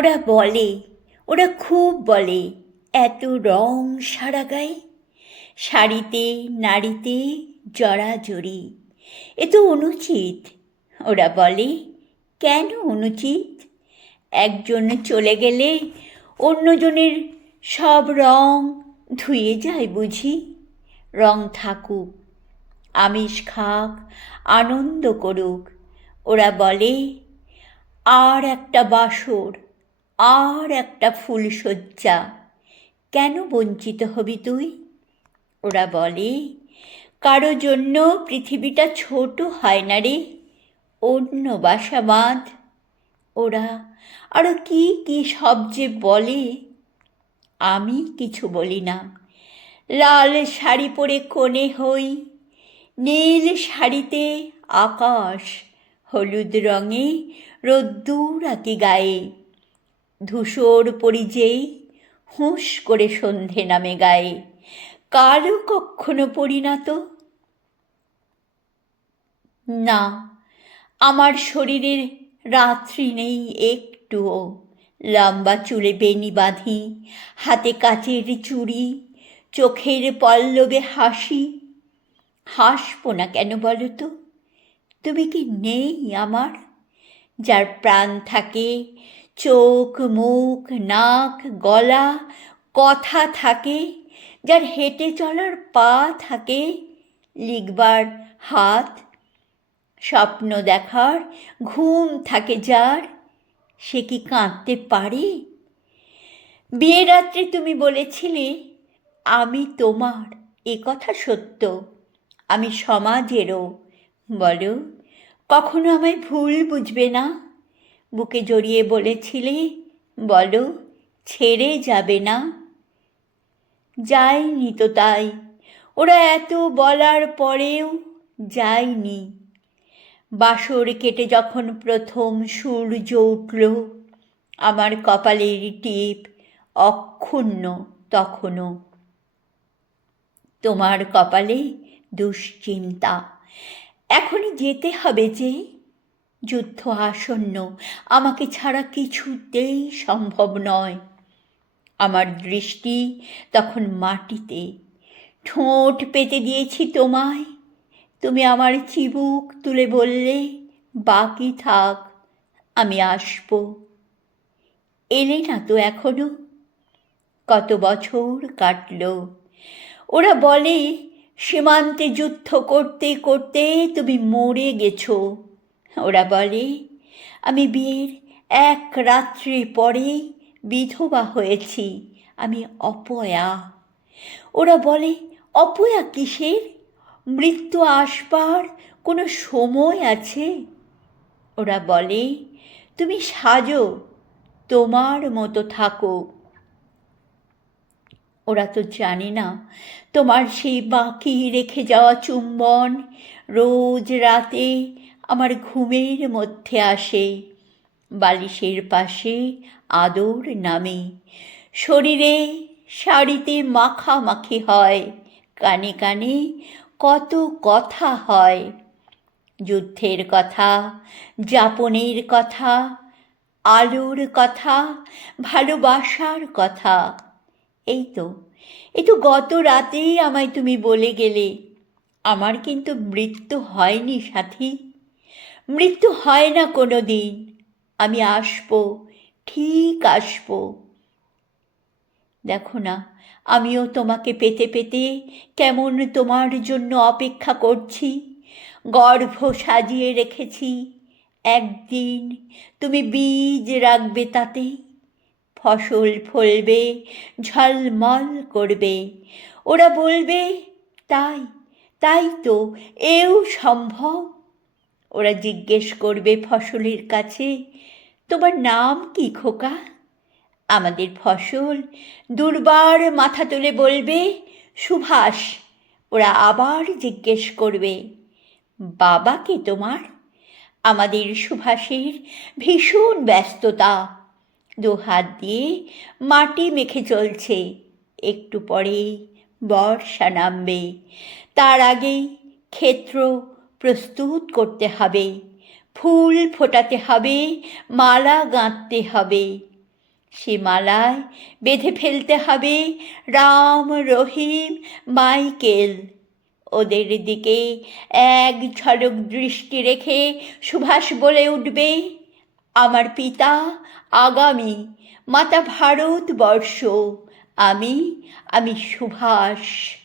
ওরা বলে, ওরা খুব বলে, এত রং সারা গায়ে? শাড়িতে, নাড়িতে জড়া জড়াজড়ি এ তো অনুচিত। ওরা বলে, কেন অনুচিত? একজন চলে গেলে অন্যজনের সব রং ধুয়ে যায় বুঝি। রং থাকুক, আমিষ খাক, আনন্দ করুক। ওরা বলে, আর একটা বাসর আর একটা ফুলশয্যা। কেন বঞ্চিত হবি তুই? ওরা বলে, কারও জন্য পৃথিবীটা ছোট হয় না রে, অন্য বাসা বাঁধ। ওরা আরও কি কি সব যে বলে, আমি কিছু বলি না। লাল শাড়ি পরে কোণে হই, নীল শাড়িতে আকাশ, হলুদ রঙে রোদ্দুর আঁকি গায়ে। ধূসর পরিজেই হুঁশ করে সন্ধে নামে গায়ে কারও কখনো পরিণত না আমার শরীরের রাত্রি নেই একটুও। লম্বা চুলে বেনি বাঁধি, হাতে কাচের চুড়ি, চোখের পল্লবে হাসি। হাসবো না কেন বলো তো? তুমি কি নেই আমার? যার প্রাণ থাকে চোখ, মুখ, নাক, গলা কথা থাকে, যার হেঁটে চলার পা থাকে, লিখবার হাত, স্বপ্ন দেখার ঘুম থাকে যার, সে কি কাঁদতে পারে? বিয়ে রাত্রে তুমি বলেছিলে, আমি তোমার, এ কথা সত্য, আমি সমাজেরও। বলো, কখনো আমায় ভুল বুঝবে না? বুকে জড়িয়ে বলেছিলে, বলো, ছেড়ে যাবে না। যায়নি তো তাই, ওরা এত বলার পরেও যায়নি। বাসর কেটে যখন প্রথম সূর্য উঠল, আমার কপালের টিপ অক্ষুণ্ণ তখনও। তোমার কপালে দুশ্চিন্তা। এখনই যেতে হবে যে যুদ্ধ আসন্ন। আমাকে ছাড়া কিছুতেই সম্ভব নয়। আমার দৃষ্টি তখন মাটিতে। ঠোঁট পেতে দিয়েছি তোমায়। তুমি আমার চিবুক তুলে বললে, বাকি থাক, আমি আসব। এলে না তো এখনও? কত বছর কাটল। ওরা বলে, সীমান্তে যুদ্ধ করতে করতে তুমি মরে গেছো। ওরা বলে, আমি বিয়ের এক রাত্রি পরেই বিধবা হয়েছি, আমি অপয়া। ওরা বলে, অপয়া কিসের? মৃত্যু আসবার কোনো সময় আছে? ওরা বলে, তুমি সাজো, তোমার মতো থাকো। ওরা তো জানে না, তোমার সেই বাকি রেখে যাওয়া চুম্বন রোজ রাতে আমার ঘুমের মধ্যে আসে। বালিশের পাশে আদর নামে। শরীরে শাড়িতে মাখামাখি হয়। কানে কানে কত কথা হয়। যুদ্ধের কথা, যাপনের কথা, আলোর কথা, ভালোবাসার কথা। এই তো এই তো গত রাতেই আমায় তুমি বলে গেলে। আমার কিন্তু মৃত্যু হয়নি, সাথী। মৃত্যু হয় না কোনো দিন। আমি আসব, ঠিক আসব। দেখো না, আমিও তোমাকে পেতে পেতে কেমন তোমার জন্য অপেক্ষা করছি। গর্ভ সাজিয়ে রেখেছি। একদিন তুমি বীজ রাখবে তাতে, ফসল ফলবে, ঝলমল করবে। ওরা বলবে, তাই তাই তো, এও সম্ভব। ওরা জিজ্ঞেস করবে ফসলের কাছে, তোমার নাম কি খোকা? আমাদের ফসল। দুর্বার মাথা তুলে বলবে, সুভাষ। ওরা আবার জিজ্ঞেস করবে, বাবা কে তোমার? আমাদের সুভাষের ভীষণ ব্যস্ততা। দু হাত দিয়ে মাটি মেখে চলছে। একটু পরেই বর্ষা নামবে। তার আগেই ক্ষেত্র প্রস্তুত করতে হবে। ফুল ফোটাতে হবে, মালা গাঁথতে হবে। সে মালায় বেঁধে ফেলতে হবে, রাম, রহিম, মাইকেল। ওদের দিকে এক ঝলক দৃষ্টি রেখে সুভাষ বলে উঠবে, আমার পিতা আগামী, মাতা ভারতবর্ষ। আমি আমি সুভাষ।